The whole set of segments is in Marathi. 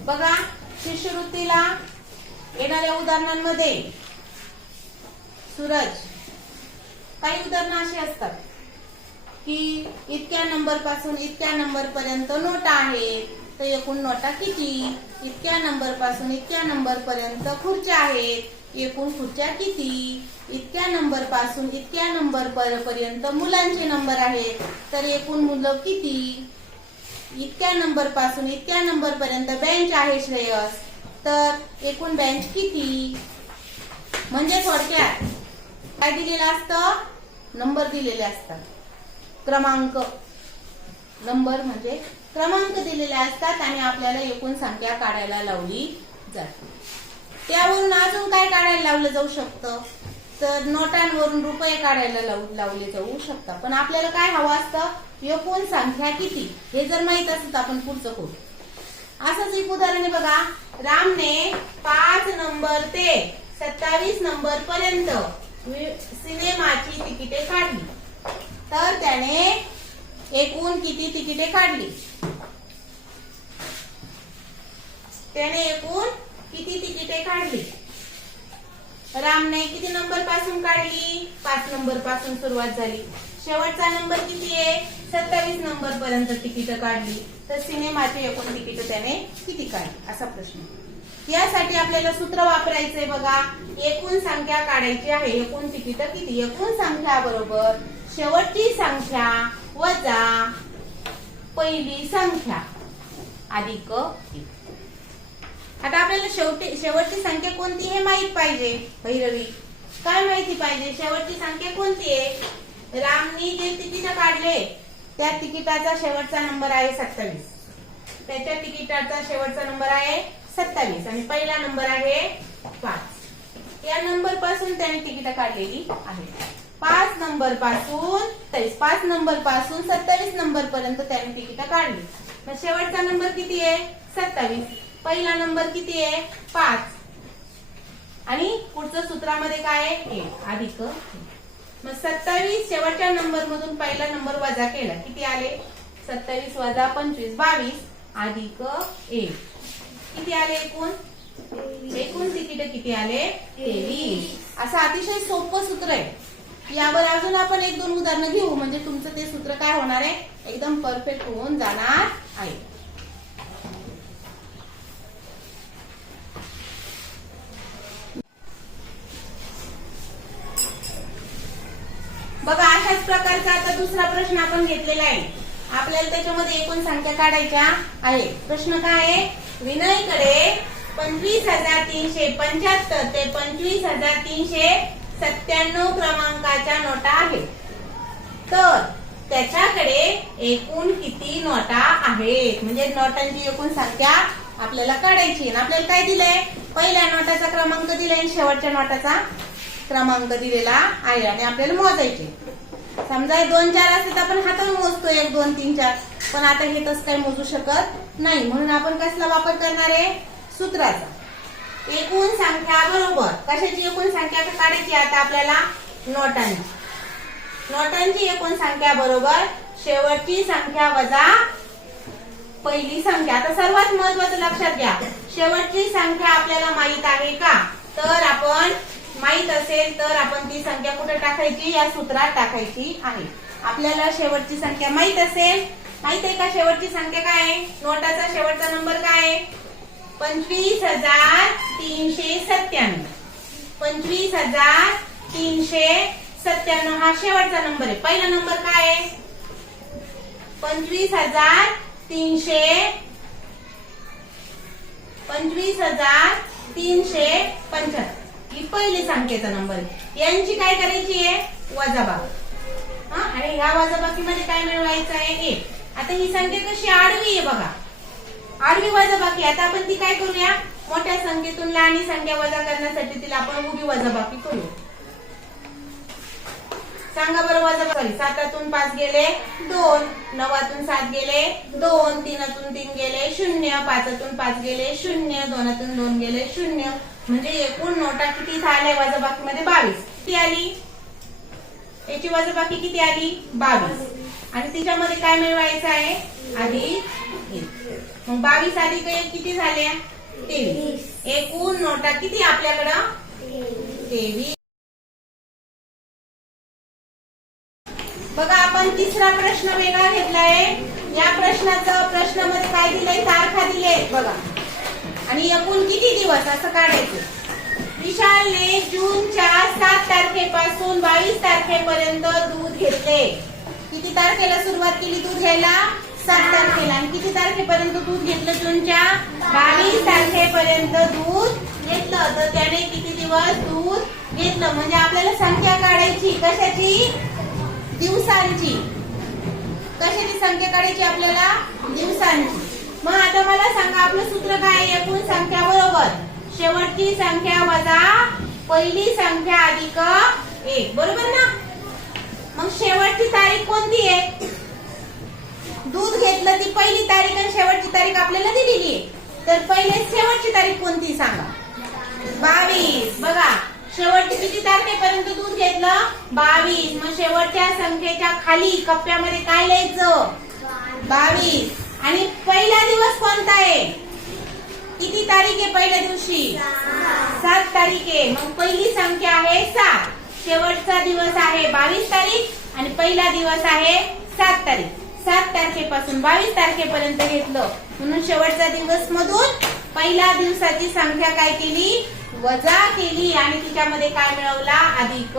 बघा शिष्यवृत्तीला येणाऱ्या उदाहरणांमध्ये सूरज. काही उदाहरणं अशी असतात की इतक्या नंबरपासून इतक्या नंबर पर्यंत नोटा आहेत. तर एकूण नोटा किती? इतक्या नंबरपासून इतक्या नंबर पर्यंत खुर्च्या आहेत. एकूण खुर्च्या किती? इतक्या नंबरपासून इतक्या नंबर पर- पर्यंत मुलांचे नंबर आहेत. तर एकूण मुलं किती? इतक्या नंबरपासून इतक्या नंबर पर्यंत बेंच आहे श्रेयस. तर एकूण बेंच किती? म्हणजे थोडक्यात काय दिलेलं असतं? नंबर दिलेले असतात. क्रमांक. नंबर म्हणजे क्रमांक दिलेले असतात आणि आपल्याला एकूण संख्या काढायला लावली जाते. त्यावरून अजून काय काढायला लावलं जाऊ शकतं? तर नोटांवरून रुपये काढायला लावू लावले जाऊ शकतात. पण आपल्याला काय हवं असतं? एकूण संख्या किती? हे जर माहीत असत आपण पुढचं करू. असंच एक उदाहरण आहे बघा. रामने पाच नंबर ते सत्तावीस नंबर पर्यंत सिनेमाची तिकिटे काढली. तर त्याने एकूण किती तिकिटे काढली? त्याने एकूण किती तिकिटे काढली? रामने किती नंबरपासून काढली? पाच नंबरपासून सुरुवात झाली. शेवटचा नंबर किती आहे? सत्तावीस नंबर पर्यंत तिकीट काढली. तर सिनेमाची एकूण तिकीट त्याने किती काढली? असा प्रश्न. यासाठी आपल्याला सूत्र वापरायचंय बघा. एकूण संख्या काढायची आहे. एकूण तिकीट किती? एकूण संख्या बरोबर शेवटची संख्या वजा पहिली संख्या. अधिक एक. आता आपल्याला शेवटी शेवटची संख्या कोणती हे माहीत पाहिजे भैरवी. काय माहिती पाहिजे? शेवटची संख्या कोणती आहे? रामनी जे तिकीट काढले त्या तिकिटाचा शेवटचा नंबर आहे सत्तावीस. त्याच्या तिकिटाचा शेवटचा नंबर आहे सत्तावीस. आणि पहिला नंबर आहे पाच. या नंबरपासून त्याने तिकीट काढलेली आहे. पाच नंबरपासून सत्तावीस पाच नंबरपासून सत्तावीस नंबर पर्यंत त्याने तिकीट काढली. मग शेवटचा नंबर किती आहे? सत्तावीस. पहिला नंबर किती आहे? पाच. आणि पुढचं सूत्रामध्ये काय आहे? एक. अधिक. मग सत्तावीस शेवटच्या नंबर मधून पहिला नंबर वजा केला. किती आले? सत्तावीस वजा पंचवीस. बावीस. अधिक एक. किती आले एकूण? एकूण तिकीट किती आले? तेवीस. असं अतिशय सोपं सूत्र आहे. यावर अजून आपण एक दोन उदाहरणं घेऊ. म्हणजे तुमचं ते सूत्र काय होणार आहे? एकदम परफेक्ट होऊन जाणार आहे बघा अशाच प्रकारचा आता दुसरा प्रश्न आपण घेतलेला आहे. आपल्याला त्याच्यामध्ये एकूण संख्या काढायच्या आहे. प्रश्न काय आहे? विनयकडे पंचवीस हजार तीनशे पंच्याहत्तर ते पंचवीस हजार तीनशे सत्त्याण्णव क्रमांकाच्या नोटा आहेत. तर त्याच्याकडे एकूण किती नोटा आहेत? म्हणजे नोटांची एकूण संख्या आपल्याला काढायची आणि आपल्याला काय दिलंय? पहिल्या नोटाचा क्रमांक दिलाय शेवटच्या नोटाचा क्रमांक दिलेला आहे आणि आपल्याला मोजायचे समजा दोन चार असते तर आपण हाताने मोजतो एक दोन तीन चार. पण आता हे तसं काही मोजू शकत नाही. म्हणून आपण कसला वापर करणार आहे? सूत्राचा. एकूण संख्या बरोबर. कशाची एकूण संख्या? काढायची आता आपल्याला नोटांची. नोटांची एकूण संख्या बरोबर. शेवटची संख्या वजा पहिली संख्या. आता सर्वात महत्वाचं लक्षात घ्या. शेवटची संख्या आपल्याला माहीत आहे का? तर आपण माहीत असेल तर आपण ती संख्या कुठे टाकायची? या सूत्रात टाकायची आहे. आपल्याला शेवटची संख्या माहीत असेल. माहीत आहे का शेवटची संख्या काय आहे? नोटाचा शेवटचा नंबर काय आहे? पंचवीस हजार तीनशे सत्त्याण्णव. पंचवीस हजार तीनशे सत्त्याण्णव हा शेवटचा नंबर आहे. पहिला नंबर काय आहे? पंचवीस हजार तीनशे पंचवीस हजार तीनशे पंच्याहत्तर. ही पहिली संख्येचा नंबर यांची काय करायची आहे? वजाबाकी. हा? आणि ह्या वजाबाकीमध्ये काय मिळवायचं आहे? एक आता ही संख्या कशी आडवी आहे बघा. आडवी वजाबाकी. आता आपण ती काय करूया? मोठ्या संख्येतून लहानी संख्या वजा करण्यासाठी तिला आपण उभी वजाबाकी करू सांगा बरं वजा सॉरी सातातून पाच गेले दोन. नवातून सात गेले दोन. तीनातून तीन गेले शून्य. पाचातून पाच गेले शून्य. दोनातून दोन गेले शून्य. म्हणजे एकूण नोटा किती झाल्या? वजाबाकी मध्ये बावीस. किती आली? याची वजाबाकी किती आली? बावीस. आणि तिच्यामध्ये काय मिळवायचं आहे? आधी. मग बावीस एक किती झाल्या? तेवीस. एकूण नोटा किती आपल्याकडं? तेवीस. बघा आपण तिसरा प्रश्न वेगळा घेतलाय. या प्रश्नाचं प्रश्नामध्ये काय दिलंय? तारखा दिले बघा. आणि एकूण किती दिवस? असं काढायचं. विशालने जूनच्या सात तारखेपासून बावीस तारखेपर्यंत दूध घेतले. किती तारखेला सुरुवात केली दूध घ्यायला? सात तारखेला. आणि किती तारखेपर्यंत दूध घेतलं जूनच्या? बावीस तारखेपर्यंत दूध घेतलं. तर त्याने किती दिवस दूध घेतलं? म्हणजे आपल्याला संख्या काढायची. कशाची? दिवसांची. कशाची संख्या काढायची आपल्याला? दिवसांची. मग आता मला सांगा आपलं सूत्र काय एकूण संख्या बरोबर. शेवटची संख्या वजा पहिली संख्या अधिक एक. बरोबर ना? मग शेवटची तारीख कोणती आहे? दूध घेतलं ती पहिली तारीख आणि शेवटची तारीख आपल्याला दिलेली आहे. तर पहिले शेवटची तारीख कोणती सांगा? बावीस. बघा शेवटची किती तारखेपर्यंत दूध घेतलं? बावीस. मग शेवट संख्येच्या खाली कप्प्यामध्ये काय लिहायचं? बावीस. आणि पहिला दिवस कोणता आहे? किती तारीख आहे पहिल्या दिवशी? सात तारीख आहे. मग पहिली संख्या आहे सात. शेवटचा दिवस आहे बावीस तारीख आणि पहिला दिवस आहे सात तारीख. सात तारखेपासून बावीस तारखेपर्यंत घेतलं. म्हणून शेवटचा दिवस मधून पहिल्या दिवसाची संख्या काय केली? वजा केली आणि तिच्यामध्ये काय मिळवला? अधिक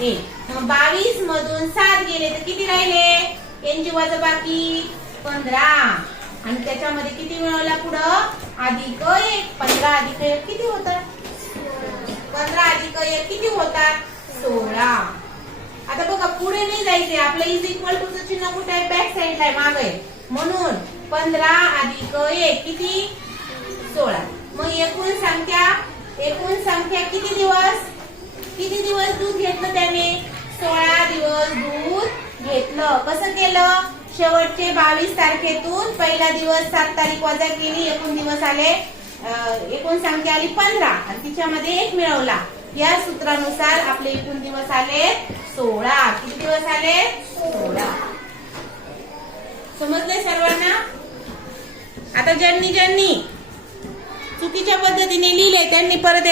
एक. मग बावीस मधून सात गेले तर किती राहिले? यांची वजा बाकी पंधरा. आणि त्याच्यामध्ये किती मिळवला पुढं? अधिक एक. पंधरा अधिक एक किती होतात? पंधरा अधिक एक किती होतात? सोळा. आता बघा पुढे नाही जायचे आपलं इज इक्वल टू चिन्ह कुठे आहे? बॅक साईडला आहे मागे आहे. म्हणून पंधरा अधिक एक किती? सोळा. मग एकूण संख्या एकूण संख्या किती दिवस? किती दिवस दूध घेतलं त्याने? सोळा दिवस दूध घेतलं. कसं केलं? शेवटचे बावीस तारखेतून पहिला दिवस सात तारीख वजा केली एकूण दिवस आले एकूण संख्या आली पंधरा. आणि तिच्यामध्ये एक मिळवला. या सूत्रानुसार आपले एकूण दिवस आले सोळा. किती दिवस आले? सोळा. समजले सर्वांना? आता ज्यांनी ज्यांनी चुकीच्या पद्धतीने लिहिले त्यांनी परत